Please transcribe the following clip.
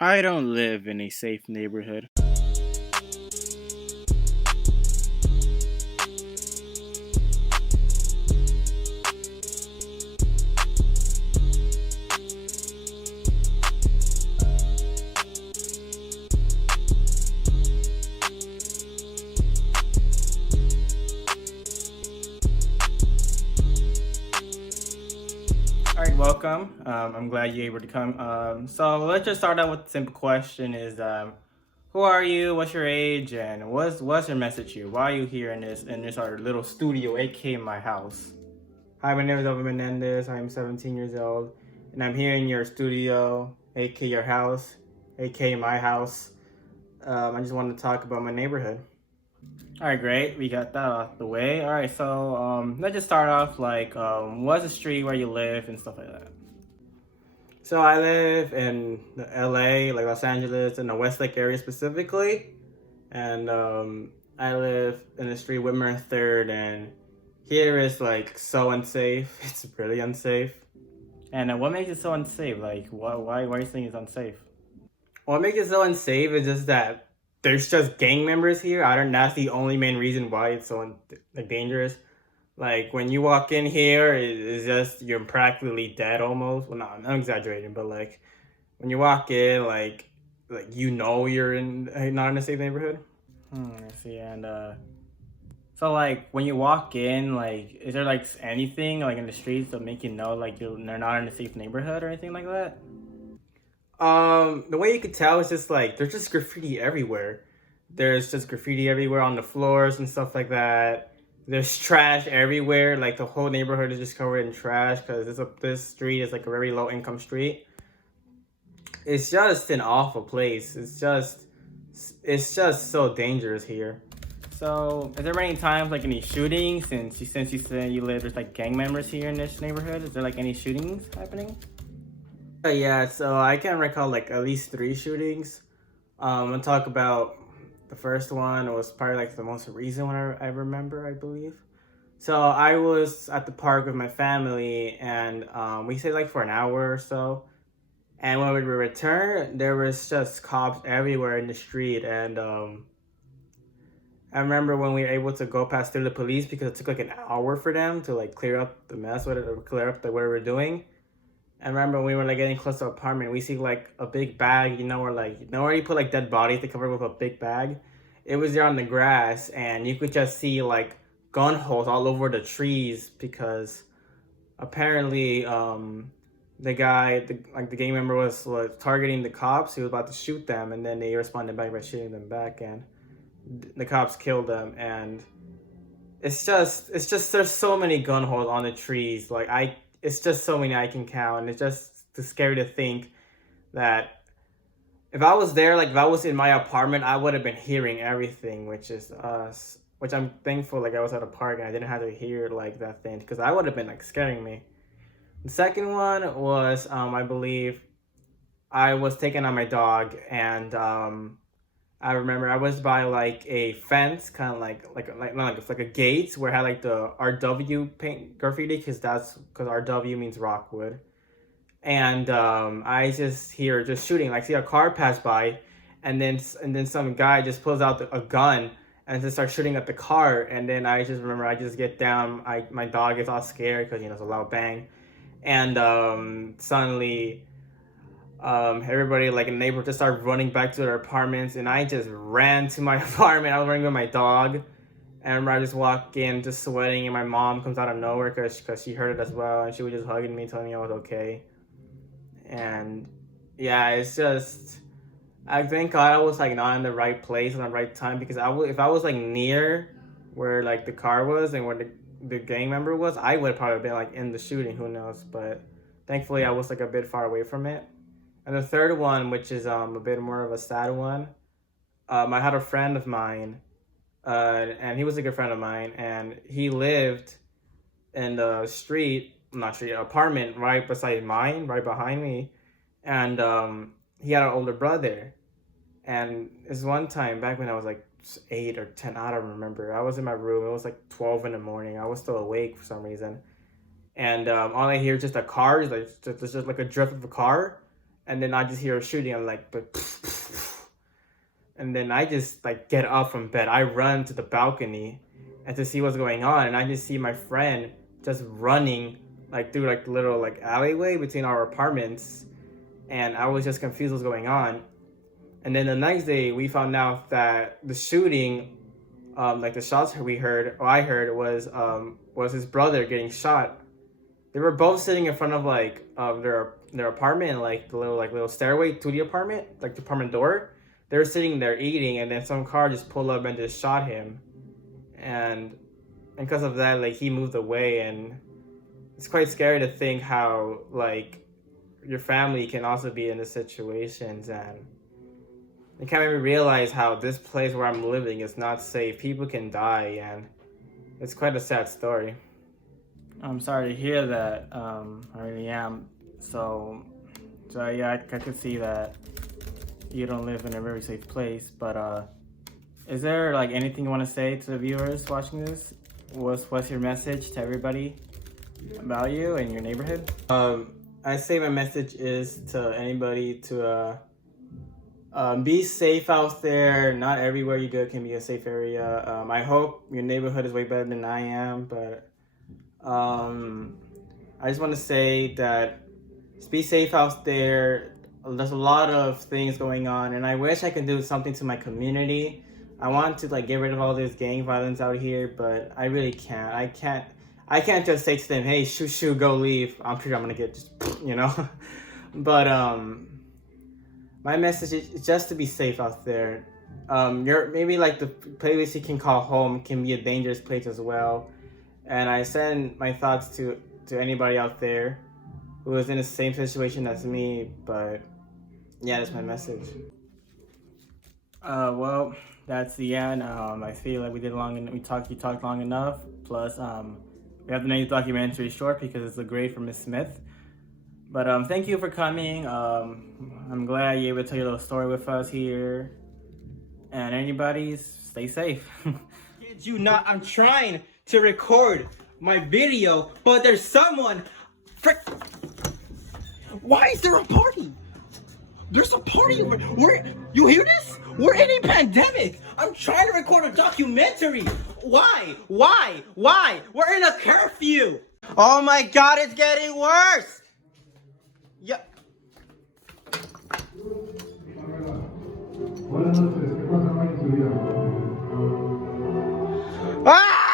I don't live in a safe neighborhood. All right, welcome. I'm glad you're able to come. So let's just start out with a simple question: who are you? What's your age? And what's your message here? Why are you here in this our little studio, aka my house? Hi, my name is Elvin Menendez. I'm 17 years old, and I'm here in your studio, aka your house, aka my house. I just wanted to talk about my neighborhood. All right, great. We got that out the way. All right, so let's just start off what's the street where you live and stuff like that. So I live in the LA, like Los Angeles, in the Westlake area specifically, and I live in the street Whitmer Third, and here is like so unsafe. It's really unsafe. And what makes it so unsafe? Like, why are you saying it's unsafe? What makes it so unsafe is just that there's just gang members here. I don't. That's the only main reason why it's so like dangerous. Like when you walk in here, it's just you're practically dead almost. Well, not I'm exaggerating, but like when you walk in, like you're in not in a safe neighborhood. I see. And so like when you walk in, like is there like anything like in the streets that make you know like they're not in a safe neighborhood or anything like that? The way you could tell is just like there's just graffiti everywhere. There's just graffiti everywhere on the floors and stuff like that. There's trash everywhere. Like the whole neighborhood is just covered in trash because this street is like a very low income street. It's just an awful place. It's just so dangerous here. So, is there any times like any shootings? Since you said you live, there's like gang members here in this neighborhood. Is there like any shootings happening? Yeah, so I can recall like at least three shootings. I'll talk about the first one. It was probably like the most recent one I remember, I believe. So I was at the park with my family, and we stayed like for an hour or so. And when we returned, there was just cops everywhere in the street. And I remember when we were able to go past through the police because it took like an hour for them to like clear up the mess, with it, or clear up the what we were doing. I remember when we were like getting close to our apartment, we see like a big bag, where you put like dead bodies to cover with a big bag. It was there on the grass, and you could just see like gun holes all over the trees because apparently the gang member was targeting the cops. He was about to shoot them, and then they responded back by shooting them back, and the cops killed them. And it's just there's so many gun holes on the trees. It's just so many I can count, and it's just too scary to think that if I was there, like if I was in my apartment, I would have been hearing everything, which is us. Which I'm thankful, like I was at a park and I didn't have to hear like that thing because I would have been like scaring me. The second one was, I believe, I was taking on my dog, and I remember I was by like a fence, kind of like not like it's like a gate where it had like the RW paint graffiti because RW means Rockwood, and I just hear just shooting, like see a car pass by, and then some guy just pulls out a gun and just starts shooting at the car, and then I just remember I just get down, my dog gets all scared because it's a loud bang, and suddenly everybody like a neighbor just started running back to their apartments, and I just ran to my apartment. I was running with my dog, and I remember I just walk in just sweating, and my mom comes out of nowhere because she heard it as well, and she was just hugging me, telling me I was okay. And yeah, it's just I thank God I was like not in the right place at the right time because if I was like near where like the car was and where the gang member was, I would have probably been like in the shooting. Who knows? But thankfully, I was like a bit far away from it. And the third one, which is a bit more of a sad one, I had a friend of mine, and he was a good friend of mine, and he lived in the street, not street, apartment right beside mine, right behind me, and he had an older brother. And this one time back when I was like 8 or 10, I don't remember. I was in my room. It was like 12 in the morning. I was still awake for some reason, and all I hear is just a car, like just like a drift of a car, and then I just hear a shooting. I'm like, but, and then I just like get up from bed. I run to the balcony and to see what's going on, and I just see my friend just running like through like little like alleyway between our apartments, and I was just confused what's going on. And then the next day, we found out that the shooting, like the shots we heard, or I heard, was his brother getting shot. They were both sitting in front of like their apartment, like the little stairway to the apartment, like the apartment door. They were sitting there eating, and then some car just pulled up and just shot him. And because of that, like he moved away, and it's quite scary to think how like your family can also be in these situations, and it can't even realize how this place where I'm living is not safe. People can die, and it's quite a sad story. I'm sorry to hear that. I really am. So yeah, I could see that you don't live in a very safe place. But is there like anything you want to say to the viewers watching this? What's your message to everybody about you and your neighborhood? I say my message is to anybody to be safe out there. Not everywhere you go can be a safe area. I hope your neighborhood is way better than I am, but I just want to say that just be safe out there. There's a lot of things going on, and I wish I could do something to my community. I want to like get rid of all this gang violence out here, but I really can't. I can't just say to them, "Hey, shoo, go leave." I'm sure I'm gonna get just, you know. But my message is just to be safe out there. Maybe like the place you can call home can be a dangerous place as well. And I send my thoughts to anybody out there who is in the same situation as me. But yeah, that's my message. Well, that's the end. I feel like we did you talked long enough. Plus, we have to make the documentary short because it's a grade from Miss Smith. But thank you for coming. I'm glad you're able to tell your little story with us here. And anybody, stay safe. Kid you not, I'm trying to record my video, but there's someone. Why is there a party? There's a party. You hear this? We're in a pandemic. I'm trying to record a documentary. Why? We're in a curfew. Oh my God, it's getting worse. Yeah. Ah!